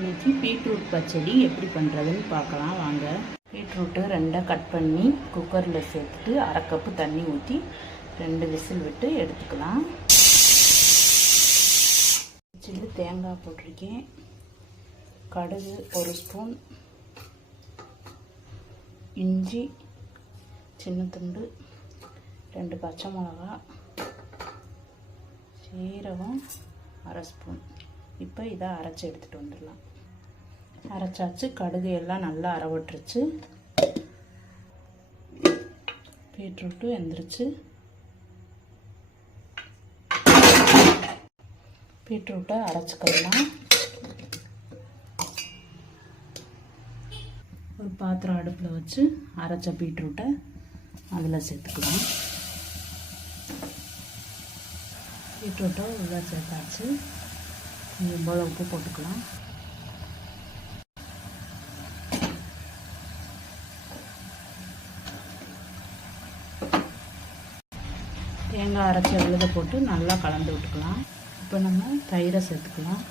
இன்றைக்கி பீட்ரூட் பச்சடி எப்படி பண்ணுறதுன்னு பார்க்கலாம் வாங்க. பீட்ரூட்டு ரெண்டாக கட் பண்ணி குக்கரில் சேர்த்துட்டு அரை கப்பு தண்ணி ஊற்றி 2 விசில் விட்டு எடுத்துக்கலாம். வச்சுட்டு தேங்காய் போட்டிருக்கேன், கடுகு 1 ஸ்பூன், இஞ்சி சின்ன துண்டு, 2 பச்சை மிளகா, சீரகம் 1/2 ஸ்பூன். இப்போ இதை அரைச்சி எடுத்துகிட்டு வந்துடலாம். அரைச்சாச்சு, கடுகு எல்லாம் நல்லா அரைவட்டுருச்சு, பீட்ரூட்டு வெந்துருச்சு. பீட்ரூட்டை அரைச்சிக்கலாம். ஒரு பாத்திரம் அடுப்பில் வச்சு அரைச்ச பீட்ரூட்டை அதில் சேர்த்துக்கலாம். பீட்ரூட்டை உள்ளே சேர்த்தாச்சு. கொஞ்சம் போல் உப்பு போட்டுக்கலாம். தேங்காய் அரைச்சி விழுத போட்டு நல்லா கலந்து விட்டுக்கலாம். இப்போ நம்ம தயிரை சேர்த்துக்கலாம்.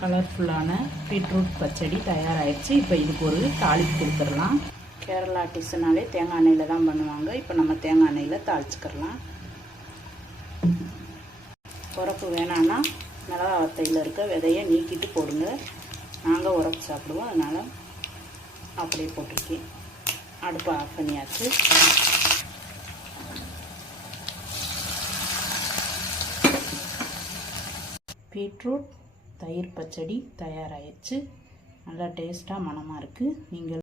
கலர்ஃபுல்லான பீட்ரூட் பச்சடி தயாராகிடுச்சு. இப்போ இதுக்கு ஒரு தாளிப்பு கொடுத்துடலாம். கேரளா டிஷ்ஷுனாலே தேங்காய் எண்ணெயில் தான் பண்ணுவாங்க. இப்போ நம்ம தேங்காய் எண்ணெயில் தாளிச்சுக்கிறலாம். உரப்பு வேணான்னா மிளகா வத்தையில் இருக்க விதையை நீக்கிட்டு போடுங்க. நாங்கள் உரப்பு சாப்பிடுவோம், அதனால் அப்படியே போட்டிருக்கேன். அடுப்பை ஆஃப் பண்ணியாச்சு. பீட்ரூட் தயிர் பச்சடி தயாராகிடுச்சு. நல்லா டேஸ்ட்டாக மணமாக இருக்குது. நீங்கள்